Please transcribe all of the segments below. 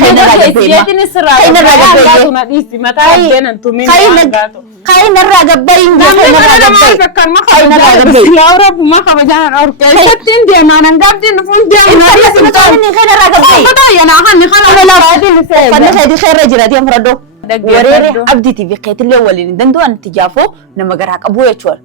خينا abditi fi qeetille waliin dandu'an tijaafoo nama garaa qabu jechuudha.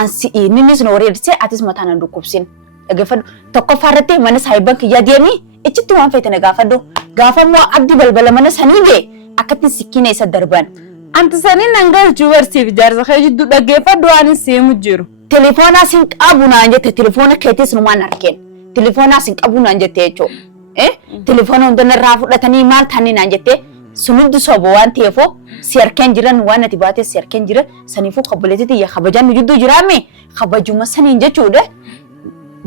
Ansi inni sun wareerse atis mataan an dhukkubsin. Dhaggeeffadhu tokkoffaa irratti mana saayiban kiyyaa deemii ichitti waan feete na gaafadhu. Gaafa immoo abdi balbala mana sanii gee akkatti sikkina isa darban. Anti sanii nan galchuu barsiif jaarsa kee jidduu dhaggeeffadhu waan seemu jiru. Telefoonaa sin qabu naan jette telefoona keetis numaan arkeen. Telefoonaa sin qabu naan jette jechuudha. Telefoona hundana irraa fudhatanii maal taanii naan jette. Sunuddii sobo waan ta'eefoo si harkeen jiran waan ati baatee si harkeen jiran saniifuu kabaleetitti yaa kabajaan nu jidduu jiraame kabajuma saniin jechuudha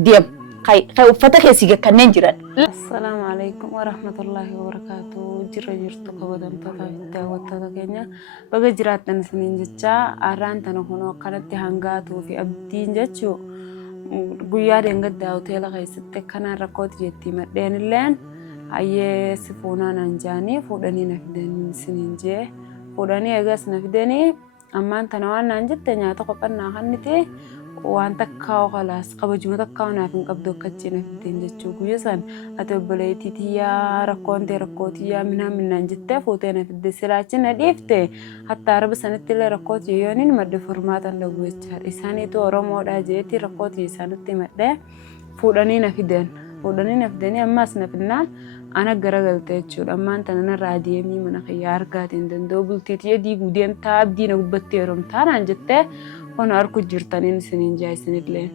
deem kai uffata keessi kanneen jiran. Assalaamu alaykum wa rahmatullahi wa barakatuh. Jirra jirtu kabajamtoota fi daawwattoota keenya baga jiraattan isiniin jecha arraan tana kunoo akkanatti hangaatuu fi abdiin jechuu guyyaa deengaddaa hoteela keessatti akkanaan rakkooti jettii madheen illeen ayyee si fuunaan anjaanii fuudhanii na fidanii siniin jee fuudhanii eegas na fidanii ammaan tana waan naan jette nyaata qophannaa kannite waan takkaa okolaas kabajuma takkaa naaf hin qabdu akkachii na fideen jechuu guyya san ati obboleettii tiyyaa rakkoontee minaan jettee fuutee na fidde silaachi na dhiifte hatta araba sanatti illee rakkooti yooniin madde furmaatan dhagu jechaadha isaaniitu oromoodhaa jeetii rakkooti isaanitti madde fuudhanii na fidanii ammaas na finnaan ana garagalte jechuudha ammaan tana narraa deemii mana kiyyaa argaatiin danda'u bultiitii diiguu deemtaa abdiina gubbatti heerumtaa naan jettee kun harku jirtaniin isiniin jaayisinillee.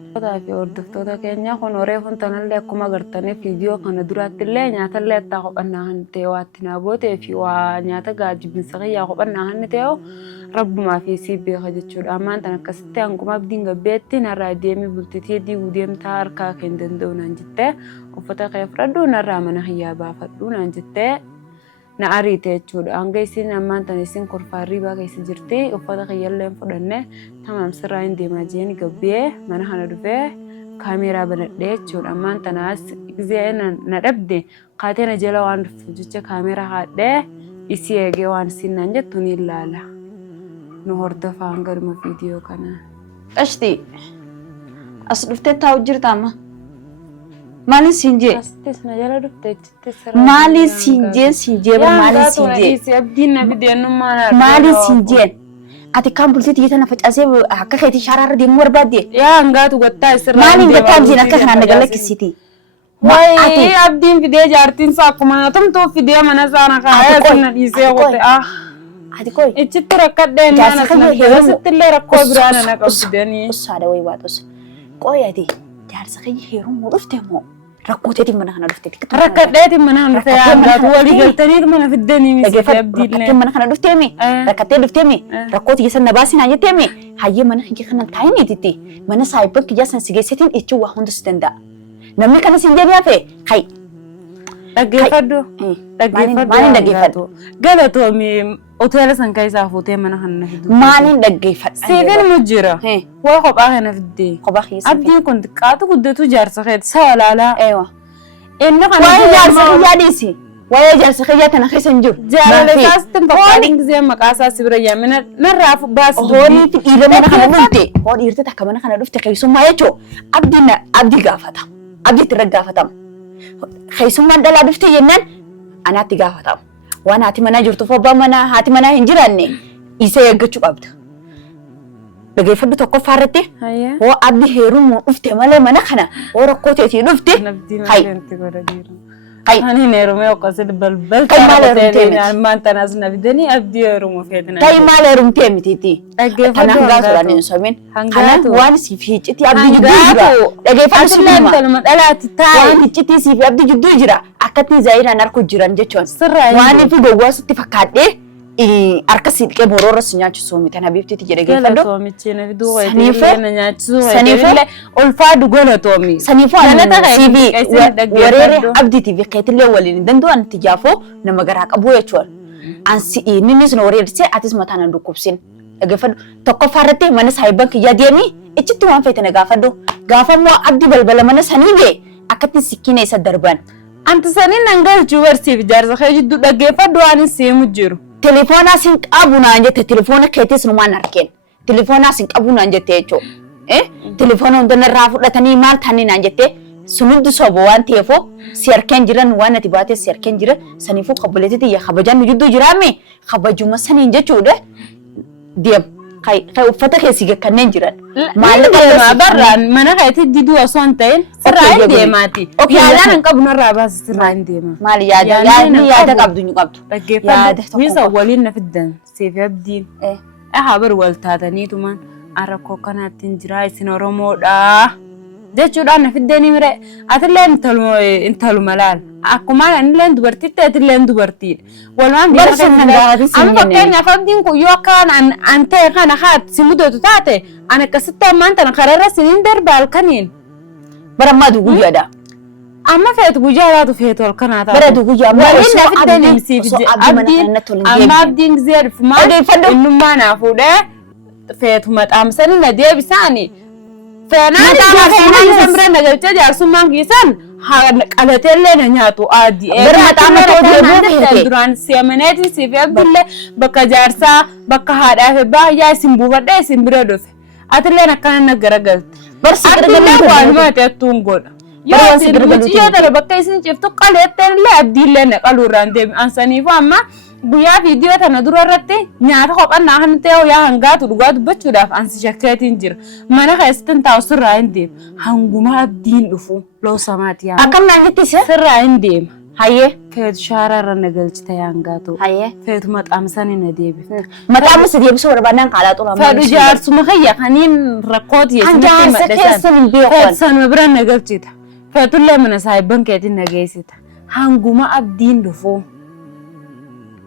Fi hordoftoota keenya kun horee fontanallee akkuma agartaniif viidiyoo kana duraattillee nyaatallee attaa qophannaa kan ta'e waatti naabootee fi waa nyaata gaajibinsa kiyyaa qophannaa kan ta'e rabbumaa fi si beeka jechuudha ammaan tana akkasitti hanguma abdiin gabbeetti narraa deemii bultiitii diiguu deemtaa harkaa kan danda'u naan jettee uffata kee fudhadhu narraa mana kiyyaa baafadhu naan jettee na ariite jechuudha hanga isin ammaan tana isin korfaarrii baa keessa jirti uffata kiyyaallee fudhanne tamam sirraa hin deemaa jeeni gabbee mana kana dhufee kaameeraa banadhee jechuudha ammaan tanaas gizee na dhabde kaatee na jala waan dhufu jecha kaameeraa haadhee isii eegee waan isin naan jettu ni ilaala nu hordofaa hanga dhuma viidiyoo kana. Ashti as dhuftee taa'u jirta amma. Mali sinje. Astisna jala dufte Mali sinje mali sinje. Abdiin na fideennu maana. Mali sinje. Ati kan bultiti yeta na facasee akka keeti sharaara deemu barbaadde. Yaa hangaatu gattaa isirraa. Mali gattaa abdiin akka kanaan nagala kisiti. Wayi abdiin fidee jaartiin saa akkuma tumtuu fidee mana saana kaa'ee sirna dhiisee qote. Ati koi. Ichitti rakkadheen mana sana keessatti illee rakkoo biraa na qabdanii. Usaada wayi waatos. Koi ati jaarsa kiyya heerumuu dhufte moo? Rakkooteetiin mana kana dhuftee rakkadheetiin mana kana dhuftee yaadaatu walii galtanii mana fiddanii miti abdiillee mana kana dhufteemi rakkattee dhufteemi rakkooti keessan na baasinaa jetteemi hayyee mana kiyya kanan taa'iniititti mana saayiban kiyyaa san si geessetiin jechuun waa hundas danda'a namni kana siin jedhee hafe hay dhaggeeffadhu maaliin dhaggeeffadhu galatoomi hoteela san keessaa fuutee mana kana fiddu maaliin dhaggeeffadhu siifin mu jira waa kophaa kana fiddee kophaa keessa abdiin kun xiqqaatu guddatu jaarsa keeti sawa laalaa inni kana waa'ee jaarsa kiyyaa dhiisi waa'ee jaarsa kiyyaa tana keessa hin jiru jaalala isaasitti fakkaadhin gisee maqaa isaa si bira yaamina narraa baasi hoolii fi dhiira mana kana dhufte hoo dhiirti takka mana kana dhufte keessummaa jechuu abdii gaafata abdiitti irra gaafatama keessummaan dhalaa dhufte jennaan anaatti gaafatama waan haati manaa jirtuuf abbaan manaa haati manaa hin jiraanne isa eeggachuu qabda. Dhaggeeffadhu tokkoffaa irratti hoo abdi heerumuu dhufte malee mana kana hoo rakkoo teetii dhufte ani heerumee akkasii balbal taa'ee maan tanaas na fidanii abdii heerumuu feetina. Ta'i maal heerumtee mitiiti? Kan hangaa turan hin somin. Kanan waan siif hicciti abdii jidduu jira. Dhaggeeffadhu sinima. Waan hicciti siif abdii jidduu jira. Akkatti zaayiraan harku jiran jechuun. Waan fi gowwaasutti fakkaadhee harka siidhee boroora si nyaachisuu miti habiibtiiti jedhee geeffadhu. Saniifuu ulfaadhu galatoomi. Saniifuu wareeree abdiitii fi keetillee waliin danda'an tijaafoo nama garaa qabu jechuudha. Ansi inni sun wareersee atis mataan hin dhukkubsin. Dhaggeeffadhu tokkoffaa irratti mana saayiban kiyyaa deemii ichitti waan feete na gaafadhu. Gaafa immoo abdii balbala mana sanii gee akkatti sikkina isa darban. أنت سنين نقول جوار سيف جارز خيج دقيقة دوان سيم جيرو تليفونا سينك أبونا أنجت تليفونا كيتس نمان أركين تليفونا سينك أبونا أنجت يجو تليفونا عندنا رافو لتاني مال ثاني أنجت سنود صوبوان تيفو سيركن جيران وانا تباتي سيركن جيران سنيفو قبلتي تي خبجان نجدو جرامي خبجو ما سنين جتشوده ديم خي وفتح يسيق كنن جيران مالك ما بران منا خيتي ديدو أصانتين سرعين ديماتي يا أنا نكبنا راباس سرعين ديما مال يا قبضو نقبضو يا ده ميس أولين في الدن سيف يبدين أحبر والتاتني تومان أراكو كانت تنجراي سنورمو jechuudhaan fiddanii mire atillee intalu malaal akkuma illee dubartiitti atillee dubartiidha walumaan amma fakkeenyaaf abdiin kun yoo akkaan an ta'e kana haati si mudatu taate an akkasitti ammaan tana kararra siniin darba halkaniin barammaatu guyyaadha amma feetu guyyaa laatu feetu halkanaa taate baratu guyyaa waliin na fiddanii misiif amma abdiin gizee dhufumaan innummaa naa fuudhee feetu maxaamsanii na deebisaanii فنان سمرة نجلتة جالسون كيسان قالتلي نياتو عادي برمت عم تودي دران سيمنات سيفيا بالله بكا جارسا بكا هذا في باه يا سيمبو بدأ سيمبردوف أتلي نكان نجرجلت بس أتلي والما تيتونغول يا سيدي يا ترى بكا يسين شفتو قالتلي عبدي لنا قالوا راندم أنساني فاما guyyaa viidiyoo tana dura irratti nyaata kophan naahan ta'e yaa hangaatu dhugaa dubbachuudhaaf ansi shakkeetiin jira mana keessatti taa'u sirraa hin deemu hanguma abdiin dhufu loosamaati yaa akkam naannitti sirraa hin deema hayyee feetu shaararra na galchite yaa hangaatu hayyee feetu maxaamsanii na deebife maxaamsa deebisuu barbaadnaan qaalaa xuramaa feetu jaarsuma kayya kaniin rakkooti yeesinitti maddesan feetu sanuma bira na galchita feetullee mana saayibban keetiin na geessita hanguma abdiin dhufu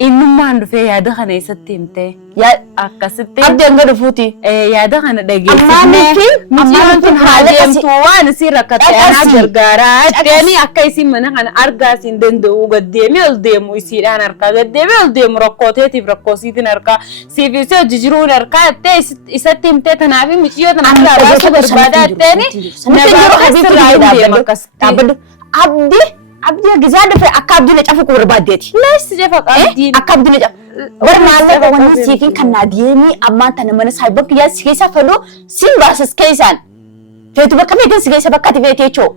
innummaan dhufee yaada kana isatti himte akkasitti abdeen gadi fuuti yaada kana dhageessifnee mijiyoon tun haa deemtu waan isin rakkatte anaa gargaaraa jedhanii akka isin mana kana argaa isin danda'u gaddeemee ol deemu isiidhaan harkaa gaddeemee ol deemu rakkooteetiif rakkoosiitiin harkaa siif isii hojii jiruun harkaa jettee isatti himtee tanaafi mijiyoo tana akka baasuu barbaadaa jetteeni nagaa sirraa hin deemu akkasitti abdi gizaa dhufe akka abdiin na cafu barbaaddeeti. Leessi jefa qabdiin. Akka abdiin na cafu. Barmaalee wanni siifiin kan naa deemee ammaan tana mana saayibaa kiyyaa si keessa fadhu siin baasas keessaan. Feetu bakka feetan si keessa bakka ati feetee jechuu.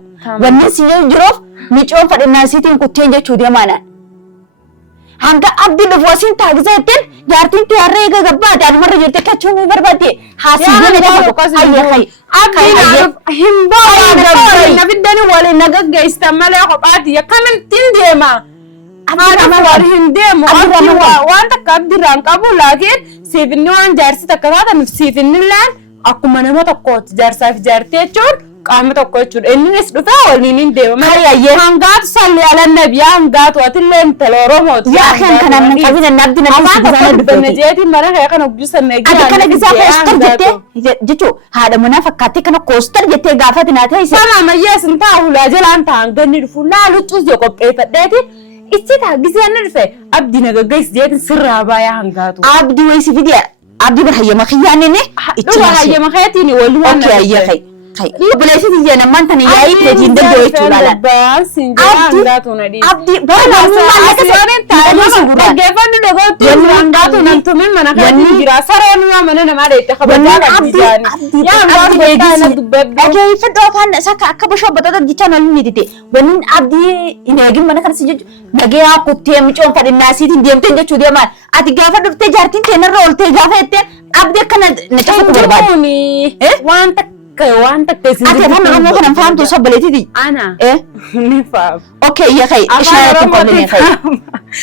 Wanni si jiruuf micoon fadhinnaan siitiin kutteen jechuu deemaanaan. Hanga abdi dhufu asiin taagisa jetteen jaartiin tiyaarra eega gabbaate adumarra jirte kachuun barbaadde. Haasii na cafu hayyee abdiin hin baay'ee na fiddani waliin na gaggeessita malee kophaati yakkamittiin deema haadha waliin hin deemu waan takka abdirraan qabu laakiin siifinni waan jaarsi takka taataniif siifinnilleen akkuma nama tokkooti jaarsaaf jaartii jechuun qaama tokko jechuudha innis dhufee waliin hin deema hangaatu salli alannabi hangaatu atillee intala oromooti yaa kan kanaan na qabina nabdi na afaan tokko dubbanne jeetiin mana kee kana guddisan na ati kana gisaa koostar jettee jechuu haadha manaa fakkaattee kana koostar jettee gaafati naa ta'e sama ammayyees hin taa'u laa jalaan ta'an ganni dhufu laaluccuus yoo qopheeffadheeti itti taagisee na dhufe abdi na gaggeessi jeetiin sirraa baayaa hangaatu abdi wayisi fidiya abdi bar hayyama kiyyaanene dhufa hayyama keetiin walumaan na dhufe Bilesi ti jana man tani yayi teji ndendo yetu lala. Abdi bana mumma lakasa tani sugura. Gefanu dogo tu ngatu nantume mana kani jira saronu ya mana nama de takabada dijani. Ya ngatu kana dubbe. Okay fado fan saka akabasho batata jichana lini dite. Wanin abdi inagin mana kan siju nage ya kutte michon fadi nasi tin diamte jechu dia man. Ati gafa dufte jartin tenar rolte gafa ette abdi kana nachafu berbad. Wan كوان تكتسين. أنت فاهم أنا ممكن أفهم توصل بليتي أنا. إيه؟ نفهم. أوكي يا خي. إيش أنا تقول لي خي.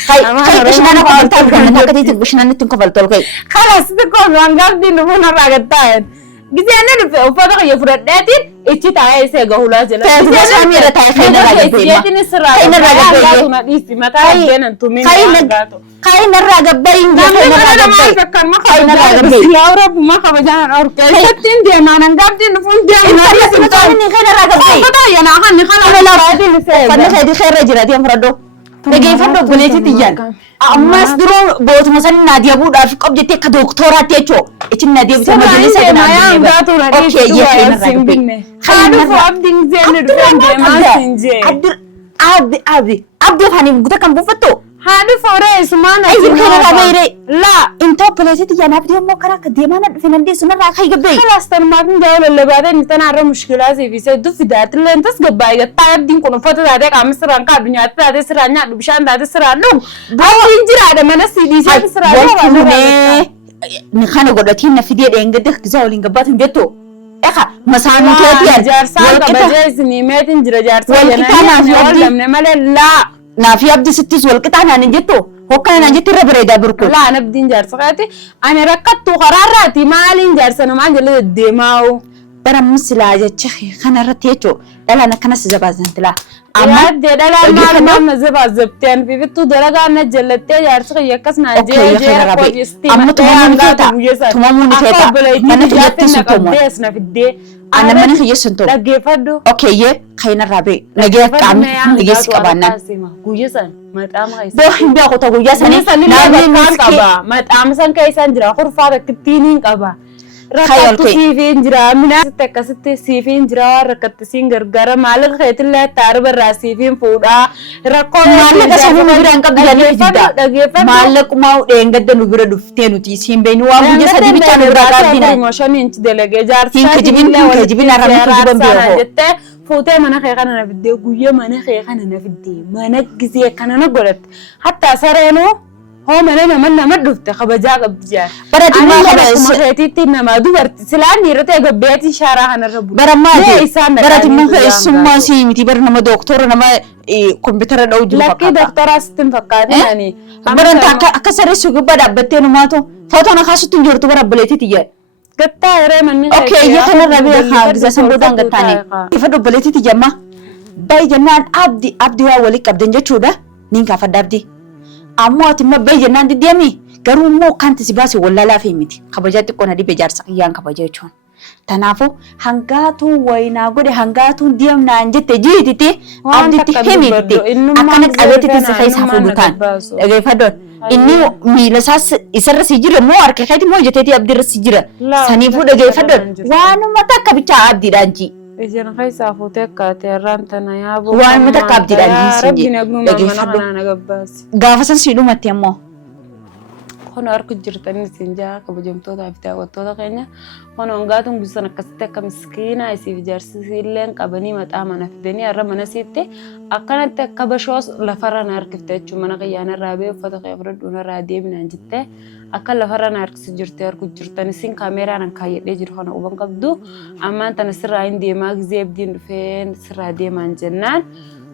خي إيش أنا قبل تقول أنا تكتي تبغى أنا تقول تقول خي. خلاص تقول وانقال دي نبونا راقتين. جزء أنا نفهم وفضل يفرد داتين إيش تاعي سيجهولا جل. بس أنا تاعي خينا راقبي. خينا راقبي. ما تاعي بين أنتم خينا راقبي. خينا راقبي. يا رب ما خبجان أوركي. شتين دي ما نقاب دي نفون دي. خينا راقبي. خدا يا ناخن خنا خدي خير رجلا دي أمرادو. نجي فندق بنيتي تيجان. أمس درو بوت مثلا نادية بود أفق أبجتي كدكتورة تيجو. إيش نادية بتوع مجلس أجنبي. أوكي يا خينا راقبي. خينا فوق دين زين الفند ما سنجي. abdi afaan guutaa kan buufattu. Haadhi fooree isumaan Ayyi kana rabeere. laa Intoo pileesiti yaa abdi immoo karaa akka deemaan dhufe nan deessu narraa kai gabbee. خلاص تنماتن جاو للبادة نتنا عرّا مشكلة في سيدو في ذات اللي انتس قبائي الطايب دين كونو فتو ذاتك عم سران كار دنيا ذاتي سران نعدو بشان ذاتي سران نوم دين جرا ده من السيدي سيدي سران نخانو قدرتين نفيدي ده انقدك زاولين قباتهم جتو اخا مسانو كيتيان جارسان قبجي سنيماتن جرا جارسان لا نافي عبد ستيس والقطعنا نجتو وكان نجت ربريدا بركو لا انا بدين جارسقاتي انا ركضت قراراتي مالين جارسنا ما جلد الدماو برا مسلا جتشخي خنا رتيتو لا انا كنس زبازنتلا اما دلا ما زبازبتين في بتو درجه انا جلدتي جارسق يكسنا جي اما تمامون فيتا انا خيسنا في الدي انا من خيسنتو دغيفدو اوكي خينا رابي نجي قامي نجي سكبانا غويسن مطعم خيس دو هم بياخو تو غويسن نابي مسكبا مطعم سن كيسان جرا خرفا كتينين قبا ركعت سيفين جرا من تكست سيفين جرا ركعت سين غرغر مالك خيت الله تارب راسيفين فودا ركون مالك سمو نبران قبل جدا مالك ما دنگد نبر دفتينو تي سين بينو وامو سدي بيتا نبرا قبينا موشن انت دلگه جار كجبين رامي كجبن بيو فوتي مانا خيخانا نفدي قوية مانا خيخانا نفدي مانا قزيه كانا نقولت حتى سرينو هو مانا منا مدفت خبجا قبجا براتي ما خبز مخيتي ما دورت سلاني رتي قبياتي شارها نربو براتي ما خيس سما سيمتي برنما دكتور نما كمبيوتر دوجو لكي دكتور استن فقاتي يعني برانتا كسر سوق بدا بتينو ماتو فوتو انا خاصو تنجرتو برابلتي تيجي قطع رمني اوكي يا خنا ربي خا زسن بودان قطاني يفدو بلتي تجمع باي جنان abdi waa wali qabdan jechuudha nin ka fadabdi ammo ati mabbay jennaan didiyami garuu immoo kanti si baase wallaalaa fi miti kabajatti qona dibe jaarsa qiyyaan kabaja jechuun tanaafu hangaatuun waynaa godhe hangaatuun deemnaan jette jiititi abditti himiti akkana qabeetitti si keessa fuudhutaan dhageeffaddoon inni miila isaas isarra si jira moo harka keeti moo jetteeti abdirra si jira saniifuu dhageeffaddoon waanuma takka bichaa abdiidhaan ji إذا خيسا فوتك كاتيران تنايا بو وان متكاب دي ربي نقوم أنا قباس قافة سيدو متيمو خنو أركض جرتني سنجا كبجمتو تافتها وتودا كينيا خنو أنقاتهم بسنا كستة كمسكينة يسيف جارسي سيلين كبني متأمنا في الدنيا رمنا سيتة أكنت كبشوس لفرنا أركفتة شو منا قيانا رابي وفتح يفرد ونا رادي من أنجتة أكل لفرنا أركس جرتي أركض جرتني سين كاميرا أنا كايد ليجر خنا وبن قبضو أما أنت نسر عندي ما زيب دين فين سر عندي من جنان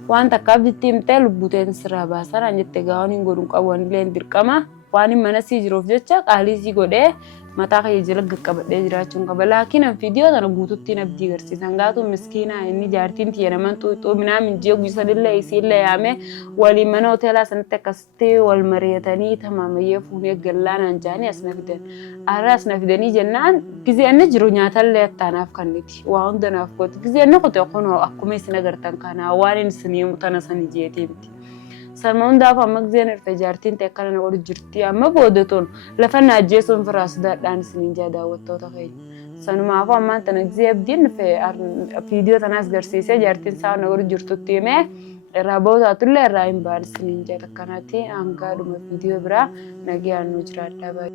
وأنت كابد تيم تلبوتين سر باسر أنجت تجاوني نقولون كوان لين دركما واني mana si jiruuf jecha qaalii si godhee mataa kee jala gaqqabadhee jiraachuun qaba laakiin an viidiyoo kana guututti abdii agarsiisan gaatu miskiinaa inni jaartiin tiyya naman xuuxuu minaa minjee guyyisanillee isiillee yaame waliin mana hoteelaa sanatti akkasitti wal mari'atanii tamaamayyee fuunee gallaanaan jaanii as na fidan arra as na fidanii jennaan gizee inni jiru nyaatallee attaanaaf kanniti waa hunda naaf gooti gizee inni kutee kunoo akkuma isin agartan kana waan inni isinii mutana sani jeetee miti سلمان دافع مجزين الفجارتين تكلنا نقول جرتي أما بودتون لفنا جيسون في راس دان سنين جادا وتوتاخي سنو ما فهم ما تنجزي بدين في فيديو تناس جرسيسة جارتين ساو نقول جرتو تيمه رابو تطلع الرايم بار سنين جادا كانتي أنكار فيديو برا نجي أنو جراد دابا